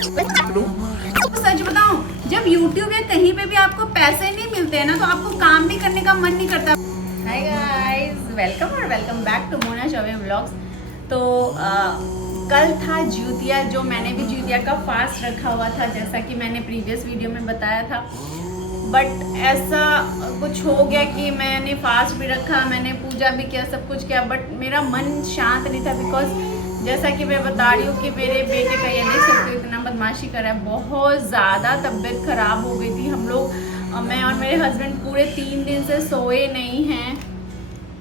सच बताऊं, जब YouTube या कहीं पे भी आपको पैसे नहीं मिलते हैं ना, तो आपको काम भी करने का मन नहीं करता। Hi guys, welcome back to Mona Choubey vlogs. तो कल था ज्यूतिया, जो मैंने भी ज्यूतिया का फास्ट रखा हुआ था, जैसा कि मैंने प्रीवियस वीडियो में बताया था। बट ऐसा कुछ हो गया कि मैंने फास्ट भी रखा, मैंने पूजा भी किया, सब कुछ किया, बट मेरा मन शांत नहीं था। बिकॉज जैसा कि मैं बता रही हूँ कि मेरे बेटे का, ये देख सकते हो इतना बदमाशी कर रहा है, बहुत ज़्यादा तबीयत ख़राब हो गई थी। हम लोग, मैं और मेरे हस्बैंड पूरे 3 दिन से सोए नहीं हैं।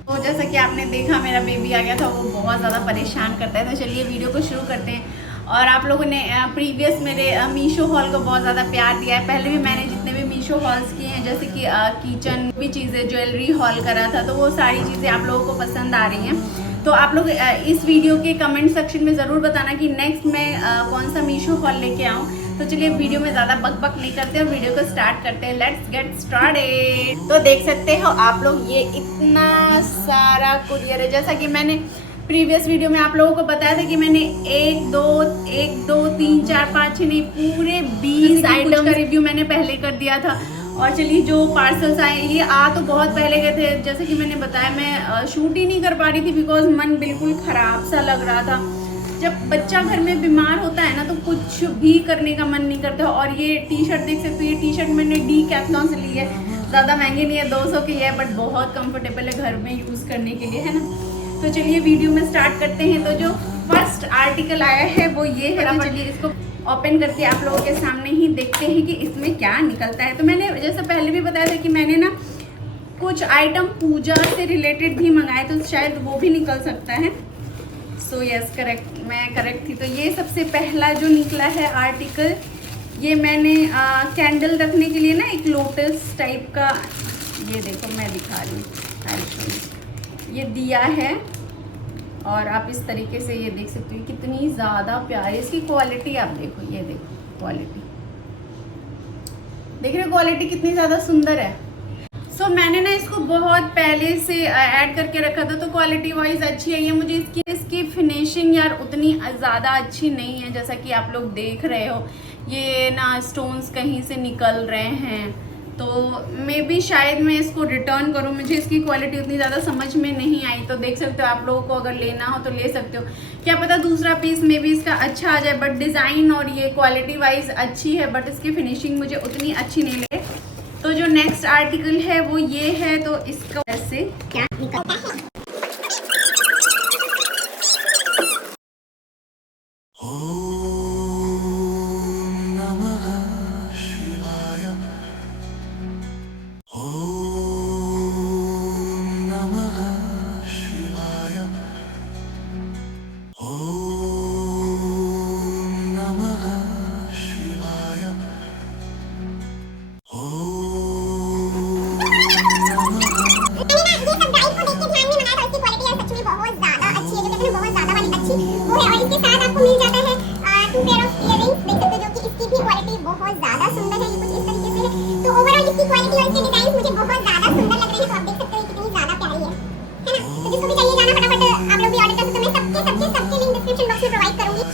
तो जैसा कि आपने देखा, मेरा बेबी आ गया था, वो बहुत ज़्यादा परेशान करता है। तो चलिए वीडियो को शुरू करते हैं। और आप लोगों ने प्रीवियस मेरे मीशो हॉल को बहुत ज़्यादा प्यार दिया है। पहले भी मैंने जितने भी मीशो हॉल्स किए हैं, जैसे कि किचन भी चीज़ें, ज्वेलरी हॉल करा था, तो वो सारी चीज़ें आप लोगों को पसंद आ रही हैं। तो आप लोग इस वीडियो के कमेंट सेक्शन में ज़रूर बताना कि नेक्स्ट मैं कौन सा मीशो हॉल लेके आऊँ। तो चलिए वीडियो में ज़्यादा बक नहीं करते और वीडियो को स्टार्ट करते हैं। Let's get started. तो देख सकते हो आप लोग, ये इतना सारा कुरियर है। जैसा कि मैंने प्रीवियस वीडियो में आप लोगों को बताया था कि मैंने 1 2 3 4 5 6 नहीं, पूरे 20 आइटम का रिव्यू मैंने पहले कर दिया था। और चलिए, जो पार्सल्स आए, ये तो बहुत पहले गए थे। जैसे कि मैंने बताया, मैं शूट ही नहीं कर पा रही थी बिकॉज मन बिल्कुल ख़राब सा लग रहा था। जब बच्चा घर में बीमार होता है ना, तो कुछ भी करने का मन नहीं करता। और ये टी शर्ट देख सकते हो, ये टी शर्ट मैंने डीकैथलॉन से ली है। ज़्यादा महंगी नहीं है, 200 की है, बट बहुत कंफर्टेबल है घर में यूज़ करने के लिए, है ना। तो चलिए वीडियो में स्टार्ट करते हैं। तो जो फर्स्ट आर्टिकल आया है वो ये है। तो चलिए इसको ओपन करके आप लोगों के सामने ही देखते हैं कि इसमें क्या निकलता है। तो मैंने जैसे पहले भी बताया था कि मैंने ना कुछ आइटम पूजा से रिलेटेड भी मंगाए, तो शायद वो भी निकल सकता है। सो यस, करेक्ट, मैं करेक्ट थी। तो ये सबसे पहला जो निकला है आर्टिकल, ये मैंने कैंडल रखने के लिए ना एक लोटस टाइप का, ये देखो मैं दिखा रही हूँ, ये दिया है। और आप इस तरीके से ये देख सकते हो, कितनी ज़्यादा प्यारी इसकी क्वालिटी। आप देखो, ये देखो क्वालिटी, देख रहे हो क्वालिटी कितनी ज़्यादा सुंदर है। सो मैंने ना इसको बहुत पहले से ऐड करके रखा था, तो क्वालिटी वाइज अच्छी है ये। मुझे इसकी फिनिशिंग यार उतनी ज़्यादा अच्छी नहीं है, जैसा कि आप लोग देख रहे हो। ये ना स्टोन्स कहीं से निकल रहे हैं, तो मे बी शायद मैं इसको रिटर्न करूं। मुझे इसकी क्वालिटी उतनी ज़्यादा समझ में नहीं आई। तो देख सकते हो, आप लोगों को अगर लेना हो तो ले सकते हो। क्या पता दूसरा पीस में भी इसका अच्छा आ जाए। बट डिज़ाइन और ये क्वालिटी वाइज अच्छी है, बट इसकी फिनिशिंग मुझे उतनी अच्छी नहीं लगी। तो जो नेक्स्ट आर्टिकल है वो ये है। तो इसका ऐसे क्या निकलता है,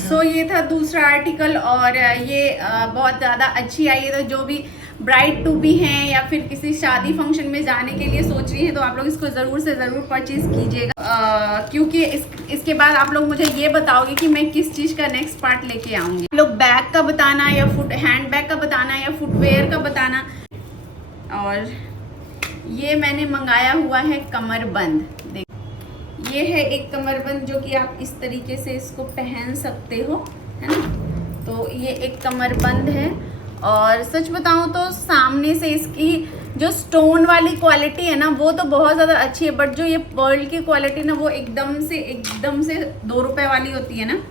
सो ये था दूसरा आर्टिकल। और ये बहुत ज़्यादा अच्छी आई है। तो जो भी ब्राइड टू बी हैं या फिर किसी शादी फंक्शन में जाने के लिए सोच रही हैं, तो आप लोग इसको ज़रूर से ज़रूर परचेज़ कीजिएगा। क्योंकि इसके बाद आप लोग मुझे ये बताओगे कि मैं किस चीज़ का नेक्स्ट पार्ट लेके आऊँगी। आप लोग बैग का बताना, या हैंड बैग का बताना, या फुटवेयर का बताना। और ये मैंने मंगाया हुआ है कमरबंद। ये है एक कमरबंद, जो कि आप इस तरीके से इसको पहन सकते हो, है ना। तो ये एक कमरबंद है। और सच बताऊं तो सामने से इसकी जो स्टोन वाली क्वालिटी है ना, वो तो बहुत ज़्यादा अच्छी है। बट जो ये पर्ल की क्वालिटी ना, वो एकदम से 2 रुपए वाली होती है ना,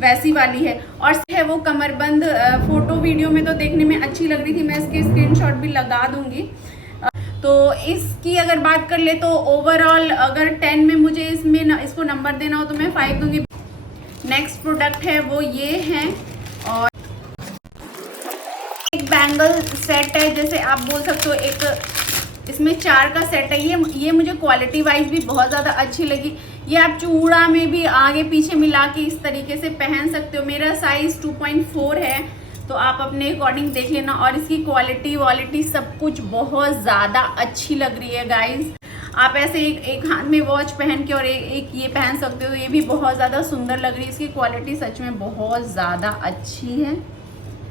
वैसी वाली है। और है वो कमरबंद, फोटो वीडियो में तो देखने में अच्छी लग रही थी। मैं इसके स्क्रीनशॉट भी लगा दूंगी। तो इसकी अगर बात कर ले, तो ओवरऑल अगर 10 में मुझे इसको नंबर देना हो तो मैं 5 दूंगी। नेक्स्ट प्रोडक्ट है वो ये है। और एक बैंगल सेट है, जैसे आप बोल सकते हो एक इसमें 4 का सेट है। ये मुझे क्वालिटी वाइज भी बहुत ज़्यादा अच्छी लगी। ये आप चूड़ा में भी आगे पीछे मिला के इस तरीके से पहन सकते हो। मेरा साइज 2.4 है, तो आप अपने अकॉर्डिंग देख लेना। और इसकी क्वालिटी सब कुछ बहुत ज़्यादा अच्छी लग रही है गाइज। आप ऐसे एक हाथ में वॉच पहन के और एक ये पहन सकते हो, ये भी बहुत ज़्यादा सुंदर लग रही है। इसकी क्वालिटी सच में बहुत ज़्यादा अच्छी है,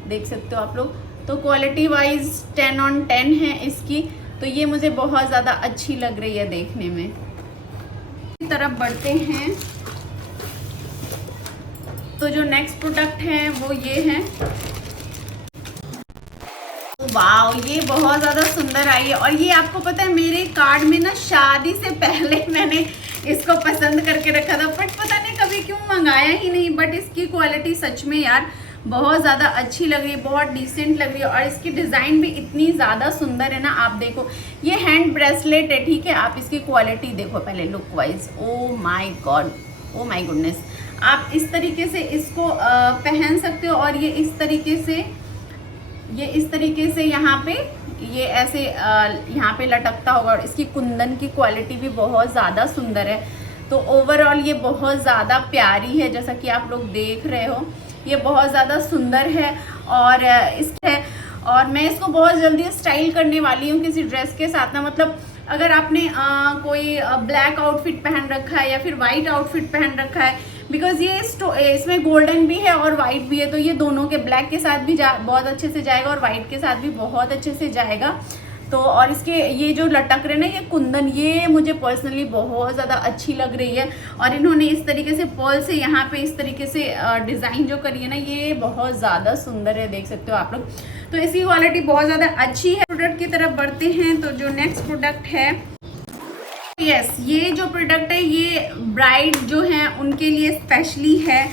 देख सकते हो आप लोग। तो क्वालिटी वाइज 10/10 है इसकी, तो ये मुझे बहुत ज़्यादा अच्छी लग रही है देखने में। इस तरफ बढ़ते हैं, तो जो नेक्स्ट प्रोडक्ट है वो ये है। वाओ, ये बहुत ज़्यादा सुंदर आई है। और ये आपको पता है मेरे कार्ड में ना शादी से पहले मैंने इसको पसंद करके रखा था, बट पता नहीं कभी क्यों मंगाया ही नहीं। बट इसकी क्वालिटी सच में यार बहुत ज़्यादा अच्छी लग रही है, बहुत डिसेंट लग रही है। और इसकी डिज़ाइन भी इतनी ज़्यादा सुंदर है ना। आप देखो, ये हैंड ब्रेसलेट है, ठीक है। आप इसकी क्वालिटी देखो पहले look wise. O my God, oh my goodness. आप इस तरीके से इसको पहन सकते हो। और ये इस तरीके से यहाँ पे ये ऐसे यहाँ पे लटकता होगा। और इसकी कुंदन की क्वालिटी भी बहुत ज़्यादा सुंदर है। तो ओवरऑल ये बहुत ज़्यादा प्यारी है, जैसा कि आप लोग देख रहे हो। ये बहुत ज़्यादा सुंदर है और मैं इसको बहुत जल्दी स्टाइल करने वाली हूँ किसी ड्रेस के साथ ना। मतलब अगर आपने कोई ब्लैक आउटफिट पहन रखा है या फिर वाइट आउटफिट पहन रखा है, बिकॉज ये इसमें गोल्डन भी है और वाइट भी है, तो ये दोनों के ब्लैक के साथ भी बहुत अच्छे से जाएगा और वाइट के साथ भी बहुत अच्छे से जाएगा। तो और इसके ये जो लटक रहे ना ये कुंदन, ये मुझे पर्सनली बहुत ज़्यादा अच्छी लग रही है। और इन्होंने इस तरीके से पर्ल से यहाँ पे इस तरीके से डिज़ाइन जो करी है ना, ये बहुत ज़्यादा सुंदर है, देख सकते हो आप लोग। तो इसकी क्वालिटी बहुत ज़्यादा अच्छी है। प्रोडक्ट की तरफ बढ़ते हैं, तो जो नेक्स्ट प्रोडक्ट है, यस, ये जो प्रोडक्ट है ये ब्राइड जो हैं उनके लिए स्पेशली है।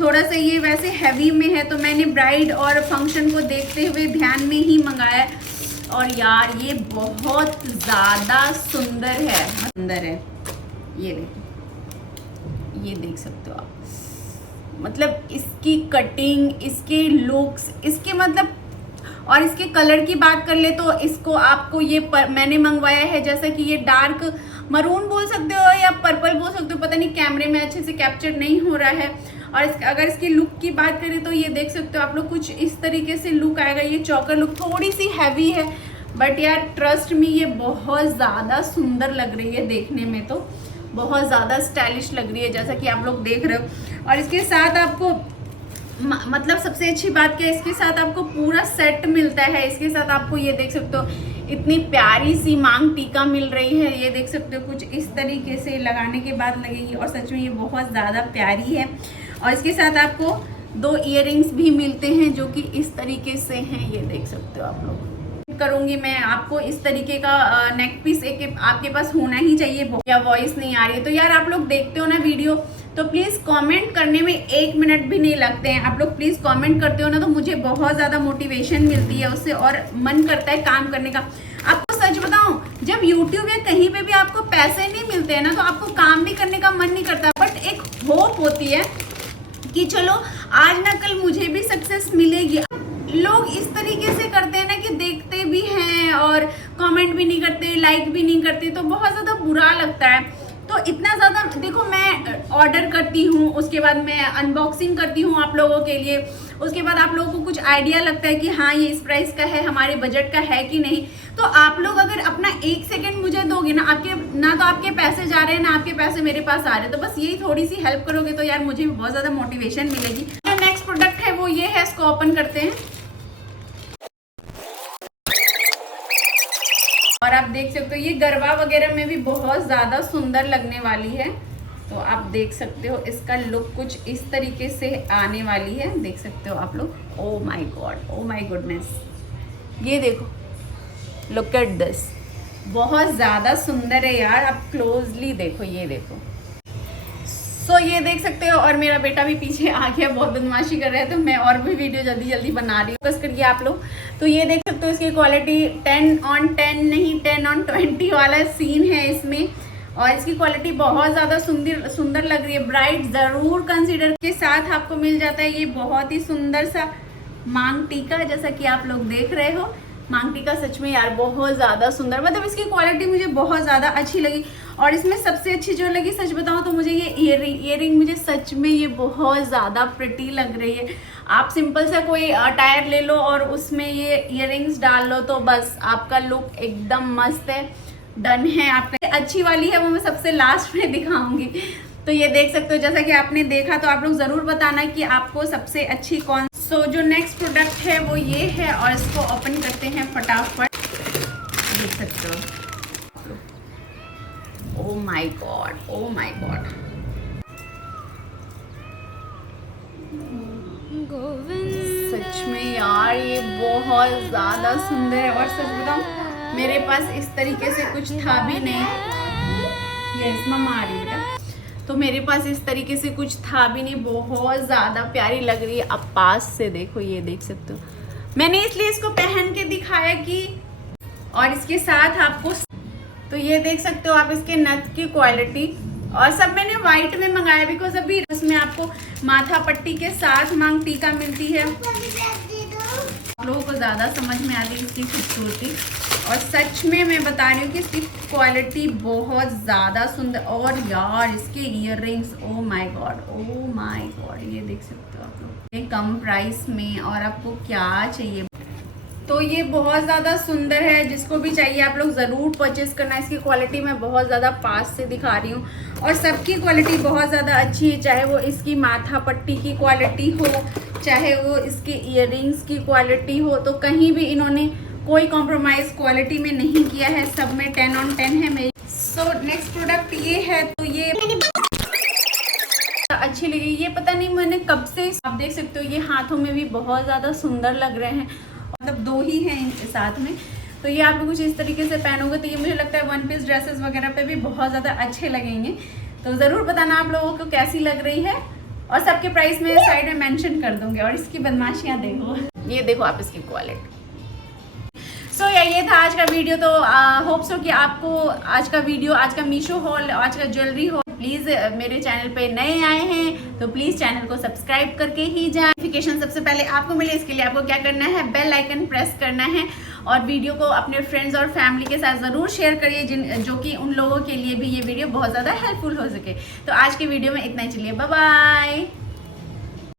थोड़ा सा ये वैसे हैवी में है, तो मैंने ब्राइड और फंक्शन को देखते हुए ध्यान में ही मंगाया। और यार ये बहुत ज़्यादा सुंदर है, ये देखो, ये देख सकते हो आप। मतलब इसकी कटिंग, इसके लुक्स, इसके मतलब, और इसके कलर की बात कर ले तो इसको आपको ये मैंने मंगवाया है, जैसा कि ये डार्क मरून बोल सकते हो या पर्पल बोल सकते हो, पता नहीं कैमरे में अच्छे से कैप्चर नहीं हो रहा है। और अगर इसकी लुक की बात करें तो ये देख सकते हो आप लोग, कुछ इस तरीके से लुक आएगा। ये चौकर लुक थोड़ी सी हैवी है, बट यार ट्रस्ट मी ये बहुत ज़्यादा सुंदर लग रही है देखने में, तो बहुत ज़्यादा स्टाइलिश लग रही है जैसा कि आप लोग देख रहे हो। और इसके साथ आपको मतलब सबसे अच्छी बात क्या है, इसके साथ आपको पूरा सेट मिलता है। इसके साथ आपको ये देख सकते हो इतनी प्यारी सी मांग टीका मिल रही है, ये देख सकते हो। कुछ इस तरीके से लगाने के बाद लगेगी और सच में ये बहुत ज़्यादा प्यारी है। और इसके साथ आपको 2 इयररिंग्स भी मिलते हैं जो कि इस तरीके से हैं, ये देख सकते हो आप लोग। करूंगी मैं आपको इस तरीके का नेक पीस एक आपके पास होना ही चाहिए। या वॉइस नहीं आ रही है तो यार आप लोग देखते हो ना वीडियो, तो प्लीज़ कमेंट करने में 1 मिनट भी नहीं लगते हैं। आप लोग प्लीज़ कमेंट करते हो ना, तो मुझे बहुत ज़्यादा मोटिवेशन मिलती है उससे, और मन करता है काम करने का। आपको सच बताऊं, जब YouTube या कहीं पे भी आपको पैसे नहीं मिलते हैं ना, तो आपको काम भी करने का मन नहीं करता। बट एक होप होती है कि चलो आज ना कल मुझे भी सक्सेस मिलेगी। लोग इस तरीके से करते हैं ना कि देखते भी हैं और कमेंट भी नहीं करते, लाइक भी नहीं करते, तो बहुत ज़्यादा बुरा लगता है। तो इतना ज़्यादा देखो, मैं ऑर्डर करती हूँ, उसके बाद मैं अनबॉक्सिंग करती हूँ आप लोगों के लिए, उसके बाद आप लोगों को कुछ आइडिया लगता है कि हाँ ये इस प्राइस का है, हमारे बजट का है कि नहीं। तो आप लोग अगर अपना 1 सेकंड मुझे दोगे ना, ना तो आपके पैसे जा रहे हैं ना आपके पैसे मेरे पास आ रहे हैं, तो बस यही थोड़ी सी हेल्प करोगे तो यार मुझे भी बहुत ज़्यादा मोटिवेशन मिलेगी। जो नेक्स्ट प्रोडक्ट है वो ये है, इसको ओपन करते हैं और आप देख सकते हो ये गरबा वगैरह में भी बहुत ज़्यादा सुंदर लगने वाली है। तो आप देख सकते हो इसका लुक कुछ इस तरीके से आने वाली है, देख सकते हो आप लोग। ओ my God, oh my goodness, ये देखो, लुक एट दिस, बहुत ज़्यादा सुंदर है यार। आप क्लोजली देखो, ये देखो। सो ये देख सकते हो, और मेरा बेटा भी पीछे आ गया, बहुत बदमाशी कर रहा है, तो मैं और भी वीडियो जल्दी जल्दी बना रही हूँ, बस करिए आप लोग। तो ये देख सकते हो इसकी क्वालिटी 10/10 नहीं 10/20 वाला सीन है इसमें, और इसकी क्वालिटी बहुत ज़्यादा सुंदर लग रही है। ब्राइट ज़रूर कंसीडर के साथ आपको मिल जाता है ये बहुत ही सुंदर सा मांग टीका, जैसा कि आप लोग देख रहे हो। मांग टीका सच में यार बहुत ज़्यादा सुंदर, मतलब इसकी क्वालिटी मुझे बहुत ज़्यादा अच्छी लगी। और इसमें सबसे अच्छी जो लगी सच बताऊँ तो मुझे ये ईयरिंग मुझे सच में ये बहुत ज़्यादा प्रिटी लग रही है। आप सिंपल सा कोई टायर ले लो और उसमें ये ईयरिंग्स डाल लो तो बस आपका लुक एकदम मस्त है, डन है आपका। अच्छी वाली है वो मैं सबसे लास्ट में दिखाऊंगी। तो ये देख सकते हो, जैसा कि आपने देखा तो आप लोग ज़रूर बताना कि आपको सबसे अच्छी कौन। सो जो नेक्स्ट प्रोडक्ट है वो ये है और इसको ओपन करते हैं फटाफट। देख सकते हो, oh my God, oh my God, सच में यार ये बहुत ज़्यादा सुंदर है। और सच बताऊं मेरे पास इस तरीके से कुछ था भी नहीं, यस मम्मा आ रही है बेटा, तो मेरे पास इस तरीके से कुछ था भी नहीं, बहुत ज़्यादा प्यारी लग रही है। अब पास से देखो, ये देख सकते हो, मैंने इसलिए इसको पहन के दिखाया कि, और इसके साथ आपको, तो ये देख सकते हो आप इसके नथ की क्वालिटी। और सब मैंने वाइट में मंगाया बिकॉज अभी उसमें आपको माथा पट्टी के साथ मांग टीका मिलती है, आप लोगों को ज़्यादा समझ में आती है इसकी खूबसूरती। और सच में मैं बता रही हूँ कि इसकी क्वालिटी बहुत ज़्यादा सुंदर। और यार इसके earrings, O my God, oh my God, ये देख सकते हो आप लोग, ये कम प्राइस में, और आपको क्या चाहिए। तो ये बहुत ज़्यादा सुंदर है, जिसको भी चाहिए आप लोग ज़रूर परचेस करना। इसकी क्वालिटी मैं बहुत ज़्यादा पास से दिखा रही हूँ और सबकी क्वालिटी बहुत ज़्यादा अच्छी है, चाहे वो इसकी माथा पट्टी की क्वालिटी हो, चाहे वो इसके ईयररिंग्स की क्वालिटी हो, तो कहीं भी इन्होंने कोई कॉम्प्रोमाइज़ क्वालिटी में नहीं किया है, सब में 10 on 10 है मेरी। सो नेक्स्ट प्रोडक्ट ये है, तो ये अच्छी लगी, ये पता नहीं मैंने कब से, आप देख सकते हो ये हाथों में भी बहुत ज़्यादा सुंदर लग रहे हैं, मतलब 2 ही हैं इनके साथ में। तो ये आप कुछ इस तरीके से पहनोगे तो ये मुझे लगता है 1 पीस ड्रेसेस वगैरह पे भी बहुत ज़्यादा अच्छे लगेंगे। तो ज़रूर बताना आप लोगों को कैसी लग रही है, और सबके प्राइस में साइड में मेंशन कर दूंगी। और इसकी बदमाशियाँ देखो, ये देखो आप इसकी क्वालिटी। सो ये था आज का वीडियो। तो होप सो कि आपको आज का वीडियो, आज का मीशो हॉल, आज का ज्वेलरी हॉल, प्लीज़ मेरे चैनल पे नए आए हैं तो प्लीज़ चैनल को सब्सक्राइब करके ही जाए, नोटिफिकेशन सबसे पहले आपको मिले। इसके लिए आपको क्या करना है, बेल आइकन प्रेस करना है, और वीडियो को अपने फ्रेंड्स और फैमिली के साथ ज़रूर शेयर करिए, जो कि उन लोगों के लिए भी ये वीडियो बहुत ज़्यादा हेल्पफुल हो सके। तो आज के वीडियो में इतना ही, चलिए बाय बाय।